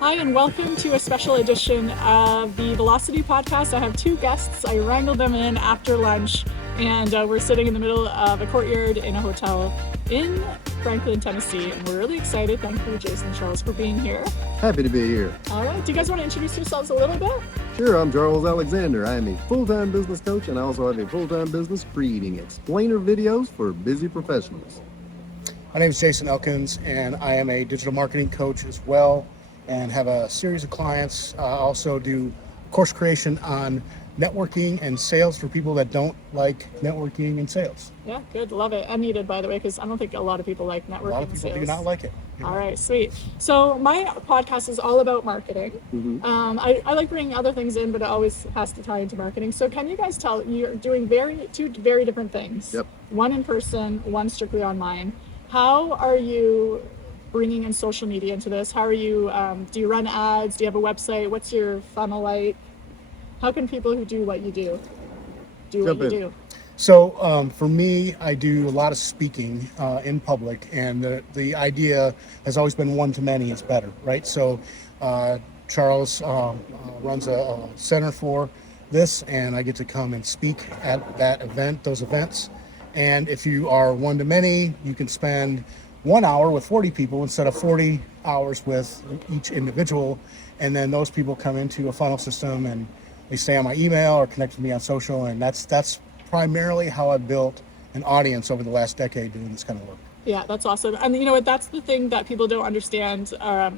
Hi, and welcome to a special edition of the Velocity podcast. I have two guests. I wrangled them in after lunch, and we're sitting in the middle of a courtyard in a hotel in Franklin, Tennessee, and we're really excited. Thank you, Jason and Charles, for being here. Happy to be here. All right. Do you guys want to introduce yourselves a little bit? Sure, I'm Charles Alexander. I am a full-time business coach, and I also have a full-time business creating explainer videos for busy professionals. My name is Jason Elkins, and I am a digital marketing coach as well, and have a series of clients. I also do course creation on networking and sales for people that don't like networking and sales. Yeah, good. Love it. And needed, by the way, because I don't think a lot of people like networking. A lot of people do not like it. All right, sweet. So my podcast is all about marketing. Mm-hmm. I like bringing other things in, but it always has to tie into marketing. So can you guys tell, you're doing two very different things. Yep. One in person, one strictly online. How are you bringing in social media into this? How are you, do you run ads? Do you have a website? What's your funnel like? How can people who do what you do what you do? So for me, I do a lot of speaking in public, and the idea has always been one-to-many is better, right? So Charles runs a center for this, and I get to come and speak at those events. And if you are one-to-many, you can spend 1 hour with 40 people instead of 40 hours with each individual. And then those people come into a funnel system and they stay on my email or connect with me on social. And that's primarily how I built an audience over the last decade doing this kind of work. Yeah, that's awesome. And you know what, that's the thing that people don't understand,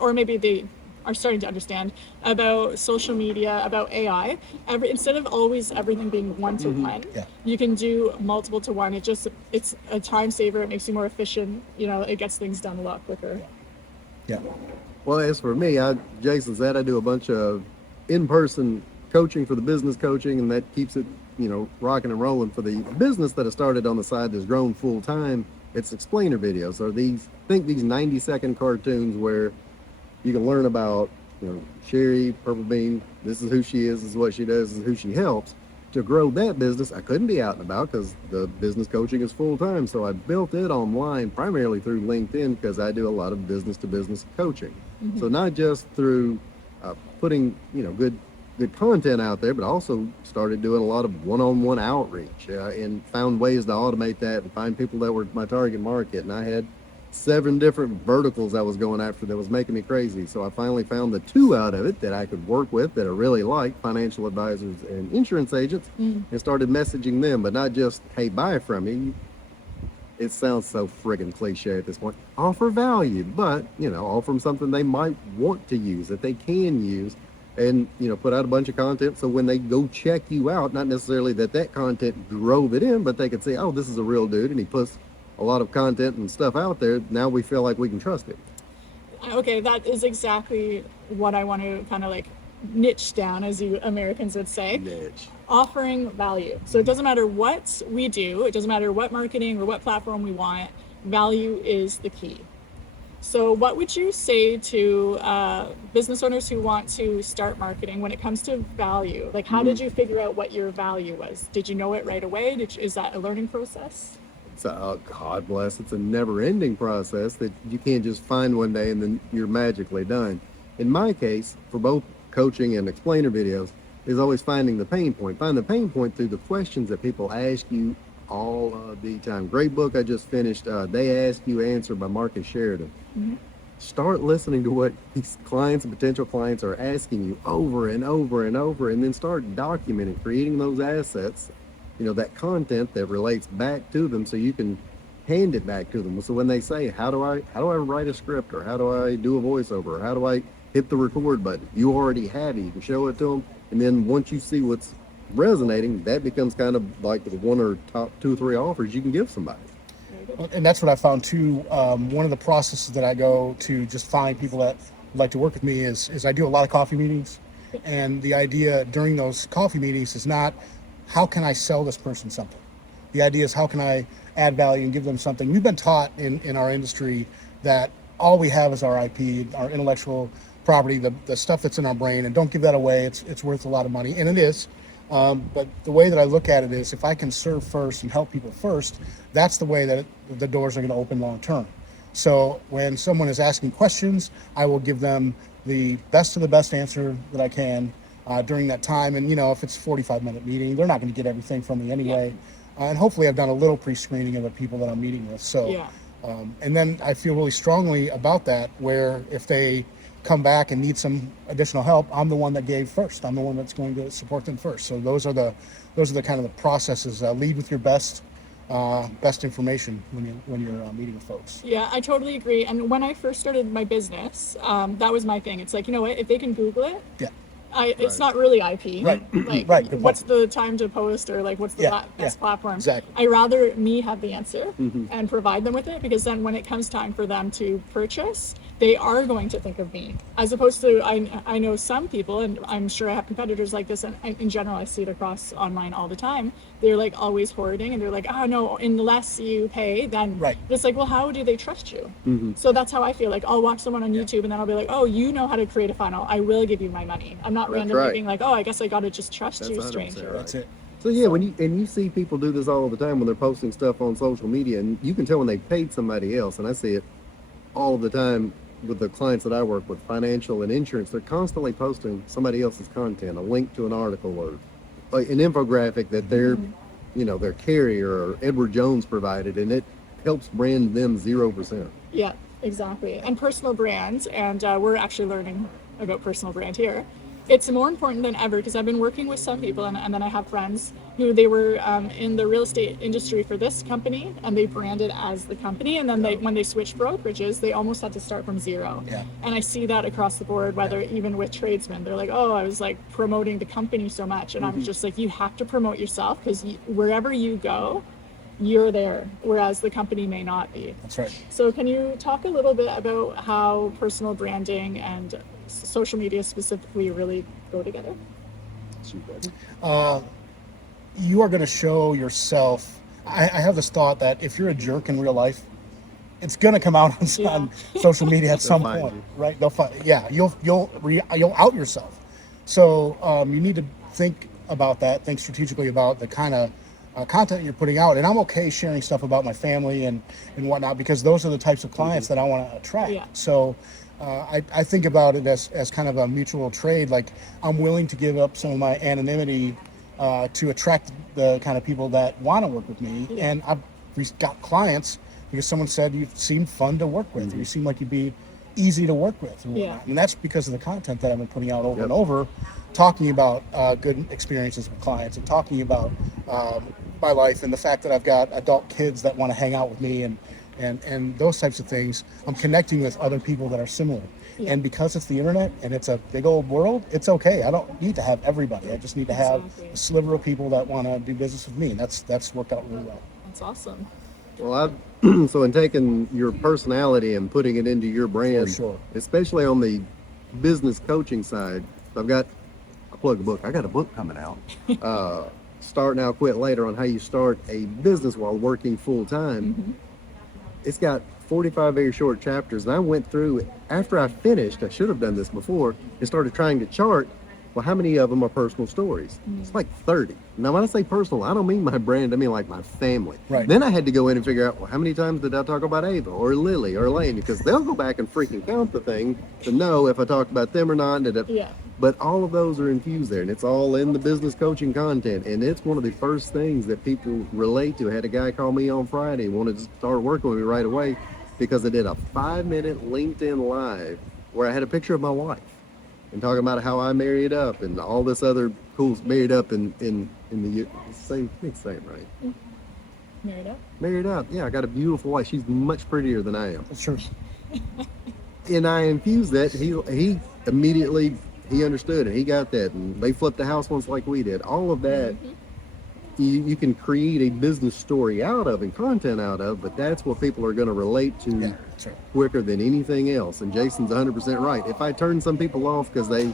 or maybe they are starting to understand about social media, about AI. Instead of always everything being one-to-one, you can do multiple to one. It's a time saver. It makes you more efficient. You know, it gets things done a lot quicker. Yeah. Well, as for me, Jason said, I do a bunch of in-person coaching for the business coaching, and that keeps it, rocking and rolling. For the business that I started on the side that's grown full-time, it's explainer videos. So these 90-second cartoons where you can learn about, Sherry, Purple Bean, this is who she is, this is what she does, this is who she helps. To grow that business, I couldn't be out and about because the business coaching is full-time. So I built it online primarily through LinkedIn because I do a lot of business-to-business coaching. Mm-hmm. So not just through putting, good content out there, but also started doing a lot of one-on-one outreach and found ways to automate that and find people that were my target market. And I had 7 different verticals I was going after that was making me crazy. So I finally found the 2 out of it that I could work with that I really like, financial advisors and insurance agents, and started messaging them, but not just, hey, buy from me. It sounds so friggin' cliche at this point. Offer value, but, offer them something they might want to use, that they can use, and, put out a bunch of content. So when they go check you out, not necessarily that content drove it in, but they could say, oh, this is a real dude, and he puts a lot of content and stuff out there. Now we feel like we can trust it. Okay, that is exactly what I want to kind of like niche down, as you Americans would say. Niche. Offering value. So it doesn't matter what we do, it doesn't matter what marketing or what platform we want, value is the key. So what would you say to business owners who want to start marketing when it comes to value? Like, how did you figure out what your value was? Did you know it right away? Is that a learning process? God bless, it's a never-ending process that you can't just find one day and then you're magically done. In my case, for both coaching and explainer videos, is always finding the pain point. Find the pain point through the questions that people ask you all the time. Great book I just finished, They Ask You Answer by Marcus Sheridan. Mm-hmm. Start listening to what these clients and potential clients are asking you over and over and over, and then start documenting, creating those assets, that content that relates back to them, so you can hand it back to them. So when they say, how do I write a script, or how do I do a voiceover, or how do I hit the record button, you already have it. You can show it to them, and then once you see what's resonating, that becomes kind of like the one or top 2 or 3 offers you can give somebody. And that's what I found too. One of the processes that I go to just find people that would like to work with me is I do a lot of coffee meetings, and the idea during those coffee meetings is not, how can I sell this person something? The idea is, how can I add value and give them something? We've been taught in our industry that all we have is our IP, our intellectual property, the stuff that's in our brain, and don't give that away. It's worth a lot of money, and it is. But the way that I look at it is, if I can serve first and help people first, that's the way that the doors are going to open long term. So when someone is asking questions, I will give them the best of the best answer that I can during that time. And, if it's a 45-minute meeting, they're not going to get everything from me anyway. And hopefully I've done a little pre-screening of the people that I'm meeting with. So, Yeah. And then I feel really strongly about that, where if they come back and need some additional help, I'm the one that gave first. I'm the one that's going to support them first. So those are the kind of the processes. Lead with your best information when you're meeting with folks. Yeah, I totally agree. And when I first started my business, that was my thing. It's like, you know what, if they can Google it, Yeah. it's not really IP. Right. Like, Right, good what's point. the time to post, or like, what's the Yeah, best yeah, platform? exactly. I rather me have the answer and provide them with it, because then when it comes time for them to purchase, they are going to think of me, as opposed to I know some people, and I'm sure I have competitors like this, and in general I see it across online all the time. They're like always hoarding, and they're like, oh no, unless you pay, then Right. But it's like, well, how do they trust you? So that's how I feel. Like, I'll watch someone on YouTube, and then I'll be like, oh, you know how to create a funnel, I will give you my money. I'm not That's randomly right. being like, oh, I guess I gotta just trust That's you, 100% stranger. right. That's it. So yeah, when you see people do this all the time when they're posting stuff on social media, and you can tell when they paid somebody else, and I see it all the time with the clients that I work with, financial and insurance. They're constantly posting somebody else's content, a link to an article, or like an infographic that their carrier or Edward Jones provided, and it helps brand them 0%. Yeah, exactly. And personal brands, and we're actually learning about personal brand here. It's more important than ever, because I've been working with some people, and then I have friends who they were in the real estate industry for this company, and they branded as the company, and then when they switched brokerages, they almost had to start from zero. Yeah. And I see that across the board, whether even with tradesmen, they're like, oh, I was like promoting the company so much, and I'm just like, you have to promote yourself, because wherever you go, you're there, whereas the company may not be. That's right. So can you talk a little bit about how personal branding and social media specifically really go together? You are going to show yourself. I have this thought that if you're a jerk in real life, it's going to come out on social media at some find point, you. right? They'll find. Yeah, you'll out yourself. So you need to think about that. Think strategically about the kind of content you're putting out. And I'm okay sharing stuff about my family and whatnot, because those are the types of clients that I want to attract. Yeah. So I think about it as kind of a mutual trade. Like, I'm willing to give up some of my anonymity to attract the kind of people that want to work with me. Yeah. And I've got clients because someone said you seem fun to work with, or you seem like you'd be easy to work with. Yeah. And that's because of the content that I've been putting out over and over, talking about good experiences with clients, and talking about my life, and the fact that I've got adult kids that want to hang out with me, and those types of things. I'm connecting with other people that are similar. Yeah. And because it's the internet and it's a big old world, it's okay. I don't need to have everybody. I just need to have Exactly. a sliver of people that want to do business with me. And that's worked out really well. That's awesome. Well, so in taking your personality and putting it into your brand, For sure. especially on the business coaching side, I'll plug a book. I got a book coming out. Start Now, Quit Later, on how you start a business while working full time. It's got 45 very short chapters, and I went through, after I finished, I should have done this before, and started trying to chart, well, how many of them are personal stories? It's like 30. Now, when I say personal, I don't mean my brand, I mean like my family. Right. Then I had to go in and figure out, well, how many times did I talk about Ava or Lily or Elaine? Because they'll go back and freaking count the thing to know if I talked about them or not. Yeah. But all of those are infused there, and it's all in the business coaching content. And it's one of the first things that people relate to. I had a guy call me on Friday, wanted to start working with me right away, because I did a 5-minute LinkedIn Live where I had a picture of my wife and talking about how I married up and all this other cool, married up in the same, I think same, right? Married up. Married up. Yeah, I got a beautiful wife. She's much prettier than I am. That's true. And I infused that. He immediately, he understood, and he got that. And they flipped the house once like we did. All of that, you can create a business story out of and content out of, but that's what people are going to relate to Yeah, that's right. quicker than anything else. And Jason's 100% right. If I turn some people off because they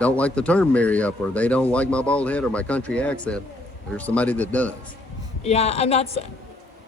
don't like the term marry up, or they don't like my bald head or my country accent, there's somebody that does. Yeah, and that's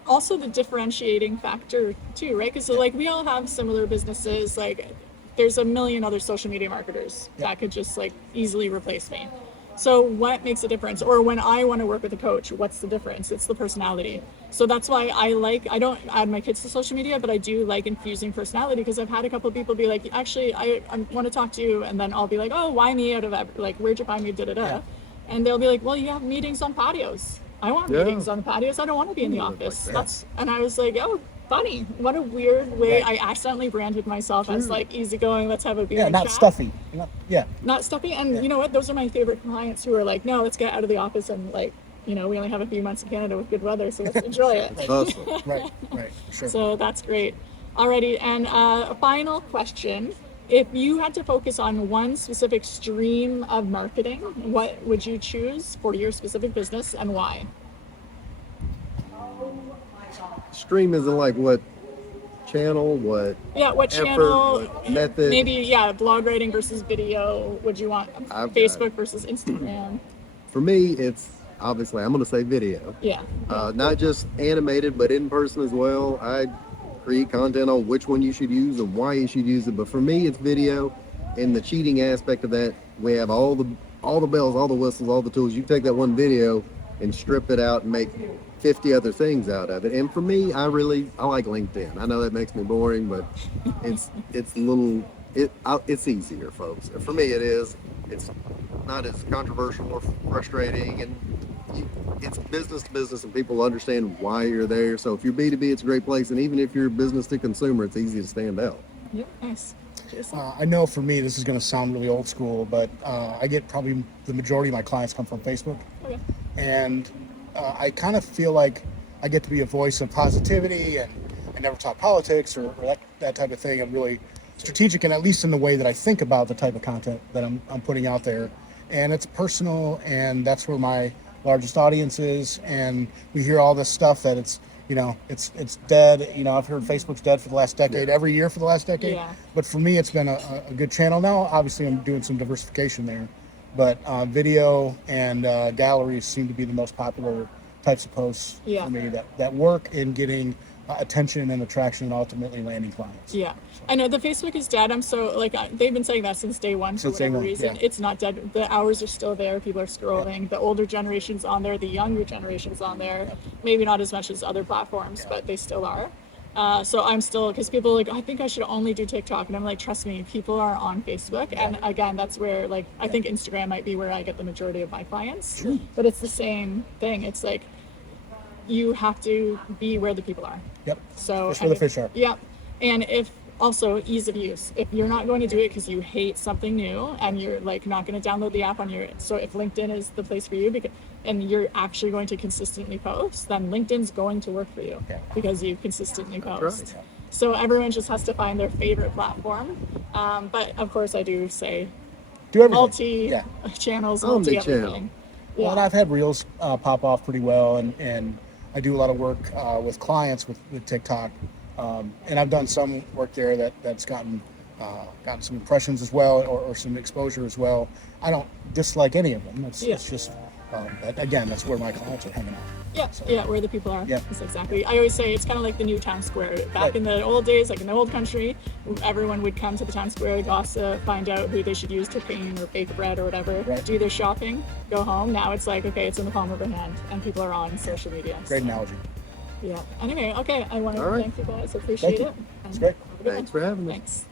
also the differentiating factor too, right? Because like we all have similar businesses. Like there's a million other social media marketers that could just like easily replace me. So what makes a difference? Or when I want to work with a coach, what's the difference? It's the personality. So that's why I don't add my kids to social media, but I do like infusing personality, because I've had a couple of people be like, actually, I want to talk to you. And then I'll be like, oh, why me out of like, where'd you find me? Da, da, da. Yeah. And they'll be like, well, you have meetings on patios. I want Yeah. meetings on the patios. I don't want to be in the Ooh, I like office. that. And I was like, oh, funny. What a weird way. Right. I accidentally branded myself as like easygoing. Let's have a beer. Yeah, and not chat. stuffy. Yeah. Not stuffy. And you know what? Those are my favorite clients who are like, no, let's get out of the office and like, we only have a few months in Canada with good weather, so let's enjoy it. Hustle. Right. Sure. So that's great. Alrighty, and a final question. If you had to focus on one specific stream of marketing, what would you choose for your specific business and why? Stream isn't like what channel, what Yeah, what effort, channel? what method. Maybe, blog writing versus video. Would you want I've got Facebook it. versus Instagram? For me, it's obviously, I'm going to say video. Yeah. Not just animated, but in person as well. I create content on which one you should use and why you should use it. But for me, it's video. And the cheating aspect of that, we have all the bells, all the whistles, all the tools. You take that one video and strip it out and make 50 other things out of it. And for me, I like LinkedIn. I know that makes me boring, but it's easier, folks. For me, it is. It's not as controversial or frustrating, and it's business to business, and people understand why you're there. So if you're B2B, it's a great place, and even if you're business to consumer, it's easy to stand out. Yep. Nice. Jason? I know for me, this is going to sound really old school, but I get probably the majority of my clients come from Facebook. Okay. And I kind of feel like I get to be a voice of positivity, and I never talk politics or that type of thing. I'm really strategic, and at least in the way that I think about the type of content that I'm putting out there. And it's personal, and that's where my largest audience is. And we hear all this stuff that it's dead. I've heard Facebook's dead for the last decade, every year for the last decade. Yeah. But for me, it's been a good channel. Now, obviously, I'm doing some diversification there. But video and galleries seem to be the most popular types of posts for me that work in getting attention and attraction and ultimately landing clients. Yeah, I know the Facebook is dead. I'm so they've been saying that since day one for whatever reason. It's not dead. The hours are still there. People are scrolling. The older generation's on there. The younger generation's on there. Maybe not as much as other platforms, but they still are. So I'm still, because people are like, I think I should only do TikTok, and I'm like, trust me, people are on Facebook. And again, that's where I think Instagram might be where I get the majority of my clients. Sure. But it's the same thing. It's like you have to be where the people are. Yep. So That's where the fish are. Yeah. And if also ease of use, if you're not going to do it because you hate something new and you're not going to download the app so if LinkedIn is the place for you and you're actually going to consistently post, then LinkedIn's going to work for you because you consistently post. right. So everyone just has to find their favorite platform. But of course I do say Do everything. multi-channels, Omni-channel. multi-everything. Well, and I've had Reels pop off pretty well, and I do a lot of work with clients with TikTok, and I've done some work there that's gotten some impressions as well, or some exposure as well. I don't dislike any of them. It's just again, that's where my clients are hanging out. Yeah, where the people are. Yeah. That's exactly. I always say it's kind of like the new town square. Back in the old days, like in the old country, everyone would come to the town square, gossip, find out who they should use to paint or bake bread or whatever, do their shopping, go home. Now it's like, okay, it's in the palm of our hand, and people are on social media. Great analogy. Yeah. Anyway, okay, I want to All right. thank you guys. I appreciate Thank you. it. It's great. Have a good Thanks one. for having me. Thanks.